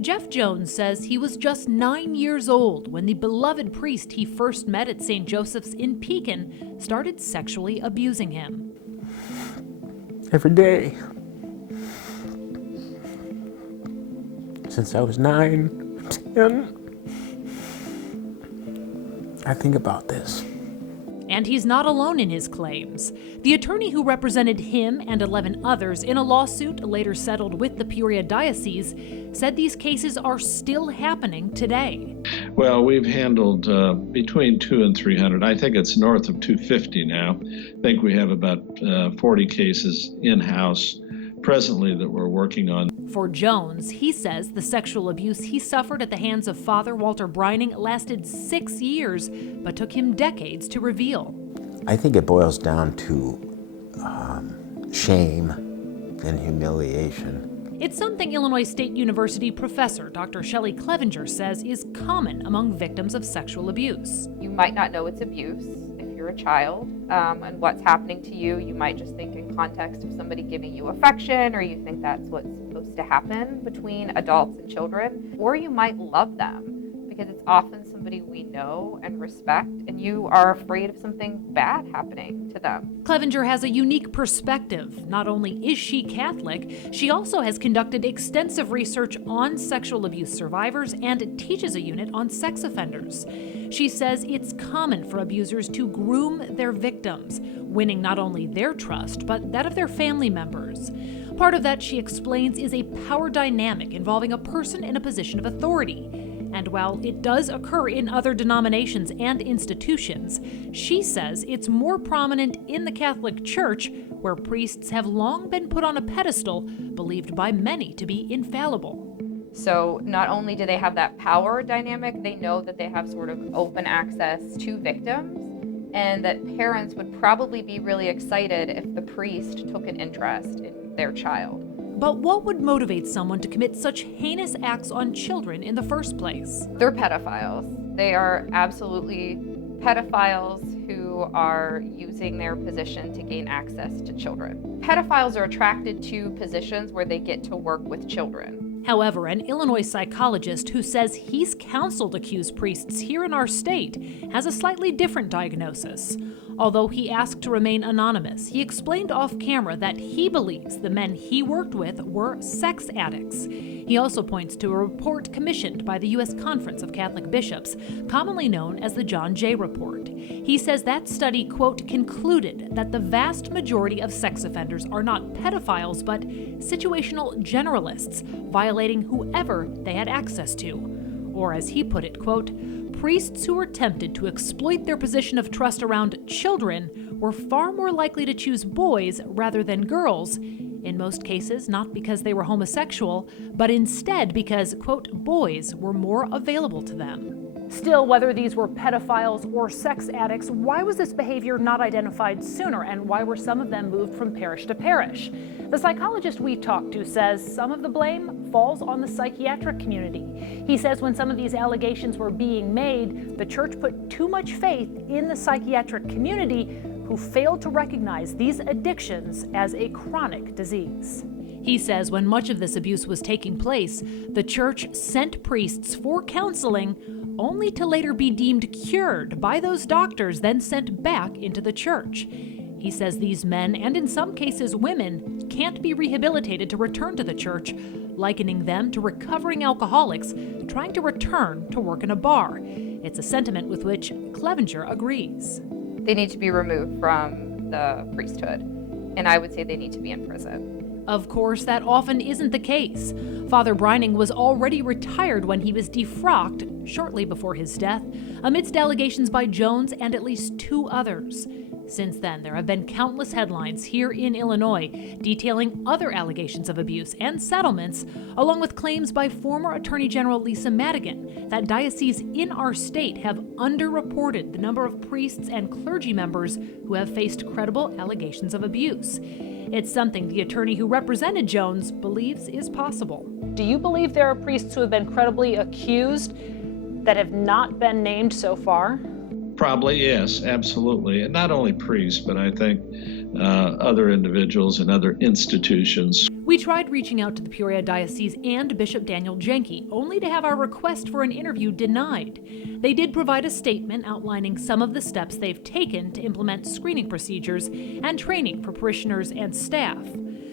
Jeff Jones says he was just 9 years old when the beloved priest he first met at St. Joseph's in Pekin started sexually abusing him. Every day. Since I was 9, 10, I think about this. And he's not alone in his claims. The attorney who represented him and 11 others in a lawsuit later settled with the Peoria Diocese said these cases are still happening today. Well, we've handled between 200 and 300. I think it's north of 250 now. I think we have about 40 cases in-house presently that we're working on. For Jones, he says the sexual abuse he suffered at the hands of Father Walter Brining lasted 6 years, but took him decades to reveal. I think it boils down to shame and humiliation. It's something Illinois State University professor Dr. Shelley Clevenger says is common among victims of sexual abuse. You might not know it's abuse if you're a child, and what's happening to you. You might just think in context of somebody giving you affection, or you think that's what's supposed to happen between adults and children, or you might love them because it's often somebody we know and respect, and you are afraid of something bad happening to them. Clevenger has a unique perspective. Not only is she Catholic, she also has conducted extensive research on sexual abuse survivors and teaches a unit on sex offenders. She says it's common for abusers to groom their victims, winning not only their trust, but that of their family members. Part of that, she explains, is a power dynamic involving a person in a position of authority. And while it does occur in other denominations and institutions, she says it's more prominent in the Catholic Church, where priests have long been put on a pedestal, believed by many to be infallible. So not only do they have that power dynamic, they know that they have sort of open access to victims, and that parents would probably be really excited if the priest took an interest in their child. But what would motivate someone to commit such heinous acts on children in the first place? They're pedophiles. They are absolutely pedophiles who are using their position to gain access to children. Pedophiles are attracted to positions where they get to work with children. However, an Illinois psychologist who says he's counseled accused priests here in our state has a slightly different diagnosis. Although he asked to remain anonymous, he explained off camera that he believes the men he worked with were sex addicts. He also points to a report commissioned by the U.S. Conference of Catholic Bishops, commonly known as the John Jay Report. He says that study, quote, concluded that the vast majority of sex offenders are not pedophiles, but situational generalists, violating whoever they had access to. Or as he put it, quote, priests who were tempted to exploit their position of trust around children were far more likely to choose boys rather than girls, in most cases not because they were homosexual, but instead because, quote, boys were more available to them. Still, whether these were pedophiles or sex addicts, why was this behavior not identified sooner, and why were some of them moved from parish to parish? The psychologist we talked to says some of the blame falls on the psychiatric community. He says when some of these allegations were being made, the church put too much faith in the psychiatric community, who failed to recognize these addictions as a chronic disease. He says when much of this abuse was taking place, the church sent priests for counseling, only to later be deemed cured by those doctors, then sent back into the church. He says these men, and in some cases women, can't be rehabilitated to return to the church, likening them to recovering alcoholics trying to return to work in a bar. It's a sentiment with which Clevenger agrees. They need to be removed from the priesthood, and I would say they need to be in prison. Of course, that often isn't the case. Father Brining was already retired when he was defrocked shortly before his death, amidst allegations by Jones and at least 2 others. Since then, there have been countless headlines here in Illinois detailing other allegations of abuse and settlements, along with claims by former Attorney General Lisa Madigan that dioceses in our state have underreported the number of priests and clergy members who have faced credible allegations of abuse. It's something the attorney who represented Jones believes is possible. Do you believe there are priests who have been credibly accused that have not been named so far? Probably, yes, absolutely. And not only priests, but I think other individuals and other institutions. We We tried reaching out to the Peoria Diocese and Bishop Daniel Jenke, only to have our request for an interview denied. They did provide a statement outlining some of the steps they've taken to implement screening procedures and training for parishioners and staff.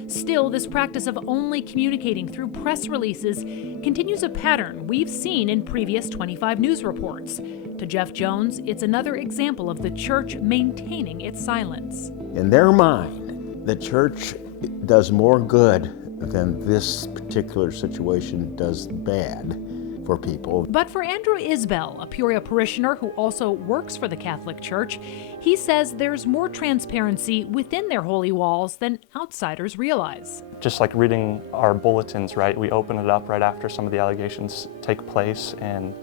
Still, this practice of only communicating through press releases continues a pattern we've seen in previous 25 News reports. To Jeff Jones, it's another example of the church maintaining its silence. In their mind, the church does more good than this particular situation does bad for people. But for Andrew Isbell, a Peoria parishioner who also works for the Catholic Church, he says there's more transparency within their holy walls than outsiders realize. Just like reading our bulletins, right? We open it up right after some of the allegations take place, and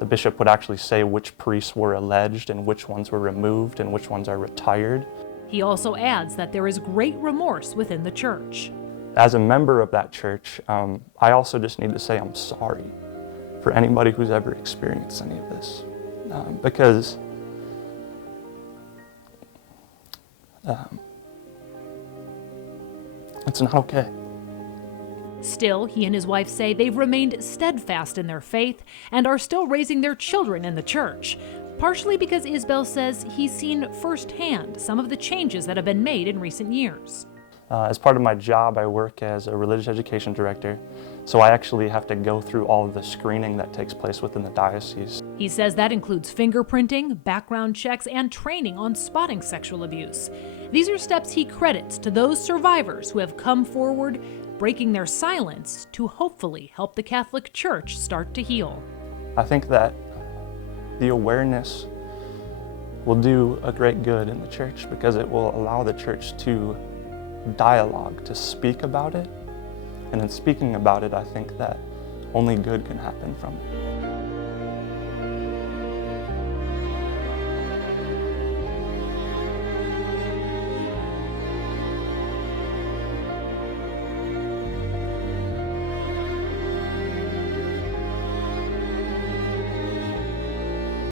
the bishop would actually say which priests were alleged and which ones were removed and which ones are retired. He also adds that there is great remorse within the church. As a member of that church, I also just need to say I'm sorry for anybody who's ever experienced any of this, because it's not okay. Still, he and his wife say they've remained steadfast in their faith and are still raising their children in the church, partially because Isbell says he's seen firsthand some of the changes that have been made in recent years. As part of my job, I work as a religious education director, so I actually have to go through all of the screening that takes place within the diocese. He says that includes fingerprinting, background checks, and training on spotting sexual abuse. These are steps he credits to those survivors who have come forward, breaking their silence to hopefully help the Catholic Church start to heal. I think that the awareness will do a great good in the church because it will allow the church to dialogue, to speak about it. And in speaking about it, I think that only good can happen from it.